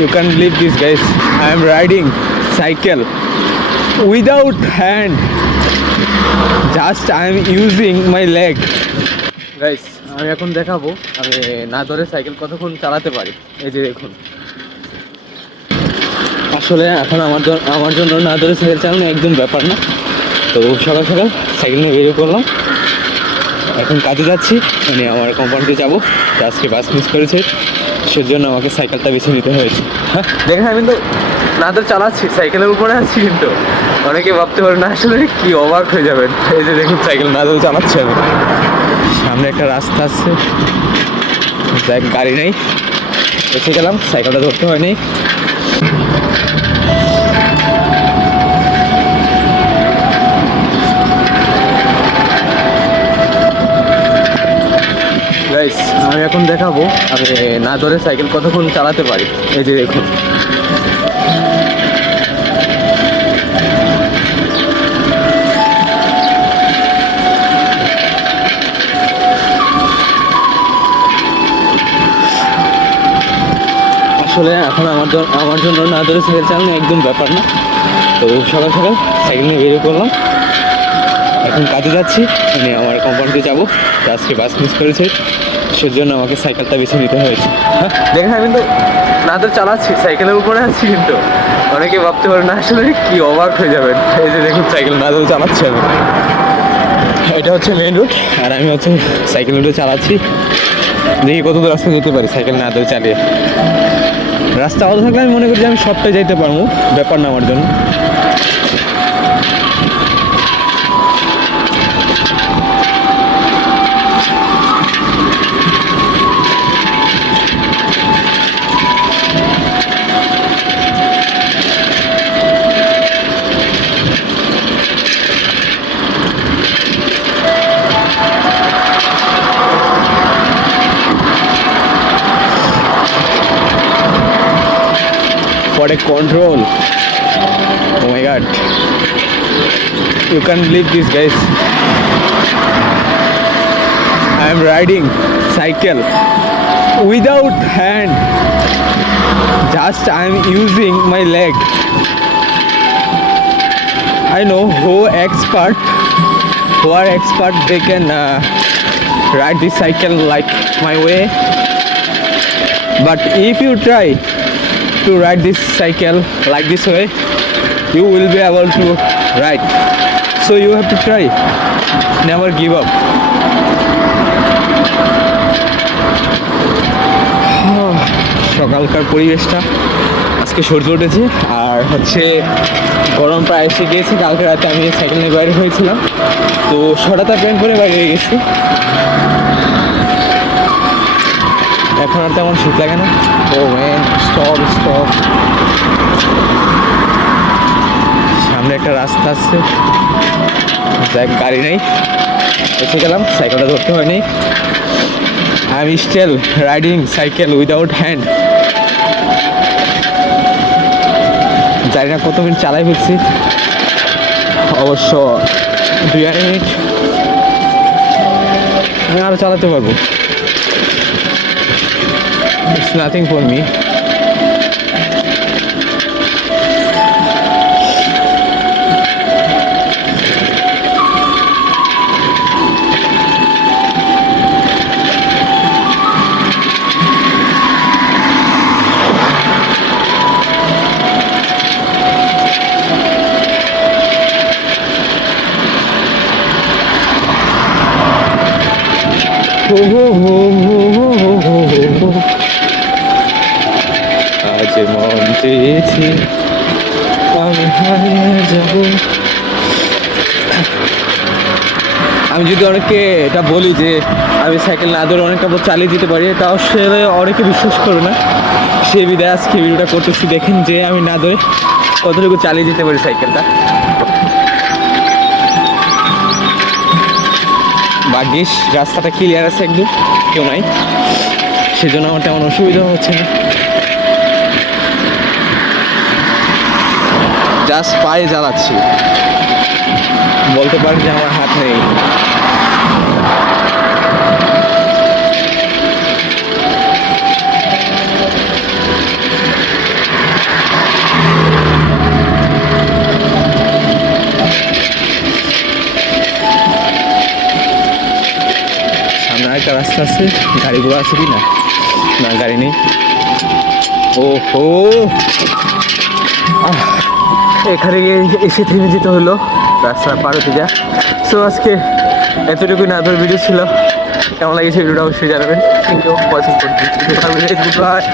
You can't believe this, guys. I am riding cycle without hand. Just I am using my leg. Guys, আমি এখন দেখাবো আমি না ধরে সাইকেল কতক্ষণ চালাতে পারি। এই যে দেখুন, আসলে এখন আমার জন্য না ধরে সাইকেল চালানো একদম ব্যাপার না। তো সকাল সকাল সাইকেল নিয়ে বেরিয়ে পড়লাম। এখন কাজে যাচ্ছি, মানে আমার কোম্পানিতে যাবো। আজকে বাস মিস করেছে, সেজন্য আমাকে সাইকেলটা বেছে নিতে হয়েছে। হ্যাঁ দেখেন, আমি তো না ধরে চালাচ্ছি, সাইকেলের উপরে আছি। কিন্তু অনেকে ভাবতে পারে না, আসলে কি অবাক হয়ে যাবেন। এই যে দেখুন, সাইকেল না ধরে চালাচ্ছি আমি। সামনে একটা রাস্তা আছে, গাড়ি নেই, এসে গেলাম। সাইকেলটা ধরতে হয়নি। গাইস, আমি এখন দেখাবো আমি না ধরে সাইকেল কতক্ষণ চালাতে পারি। এই যে দেখুন, আসলে এখন আমার জন্য না ধরে সাইকেল চালানো একদম ব্যাপার না। তো সকাল সকাল সাইকেল নিয়ে বেরিয়ে পড়লাম। এখন কাজে যাচ্ছি, মানে আমার কোম্পানিতে যাবো। আজকে বাস মিস করেছে, সেজন্য আমাকে সাইকেলটা বেছে নিতে হয়েছে। হ্যাঁ দেখেন, আমি তো না ধরে চালাচ্ছি, সাইকেলের উপরে আছি। কিন্তু অনেকে ভাবতে পারে না, আসলে কি অবাক হয়ে যাবেন। এই যে দেখুন, সাইকেল না ধরে চালাচ্ছি আমি। এটা হচ্ছে মেন রুট, আর আমি হচ্ছে সাইকেল রুটে চালাচ্ছি। দেখি কত দূর রাস্তা যেতে পারি সাইকেল না ধরে চালিয়ে। রাস্তা ভালো থাকলে আমি মনে করি যে আমি সবটাই যাইতে পারবো, ব্যাপার না আমার জন্য। What a control! Oh my god! You can't believe this, guys. I am riding cycle without hand. Just I am using my leg. I know who are expert, they can ride this cycle like my way. But if you try to ride this cycle like this way, you will be able to ride. So you have to try. Never give up. সকালকার পরিবেশটা, আজকে সূর্য উঠেছে আর হচ্ছে গরম প্রায় এসে গিয়েছে। কালকে রাতে আমি সাইকেল নিয়ে বাইরে হয়েছিলাম, তো হঠাৎ প্যান্ট পরে বাইরে হয়ে গেছি। এখন আর তেমন শীত লাগে না। ও ম্যান, স্টপ। সামনে একটা রাস্তা আছে, গাড়ি নেই, এসে গেলাম। সাইকেলটা ধরতে হয়নি। I am still riding cycle without hand. জানি না কত মিনিট চালাই ফেলছি, অবশ্য 2 মিনিট। আমি আরও চালাতে পারবো। It's nothing for me. আজ মন চেয়েছি আমি হারিয়ে যাব। আমি যদি অনেককে এটা বলি যে আমি সাইকেল না ধরে অনেকটা পথ চালিয়ে যেতে পারি, তাও সে অনেকে বিশ্বাস করবে না। সে বিদায় আজকে ভিডিওটা করতেছি, দেখেন যে আমি না ধরে কতটুকু চালিয়ে যেতে পারি সাইকেলটা। ভাগ্যিস রাস্তাটা ক্লিয়ার আছে, একদম কেউ নাই, সেজন্য আমার তেমন অসুবিধা হচ্ছে না। জাস্ট পায়ে চালাচ্ছি, বলতে পারেন যে আমার হাত নেই। আরেকটা রাস্তা আছে, গাড়িগুলো আছে কি না, না গাড়ি নেই। ও হো, এখানে এসে থেমে যেতে হলো রাস্তা পার হতে যা। সো আজকে এতটুকু নাদর ভিডিও ছিল। কেমন লাগছে ভিডিওটা অবশ্যই জানাবেন। থ্যাংক ইউ, পছন্দ করছি।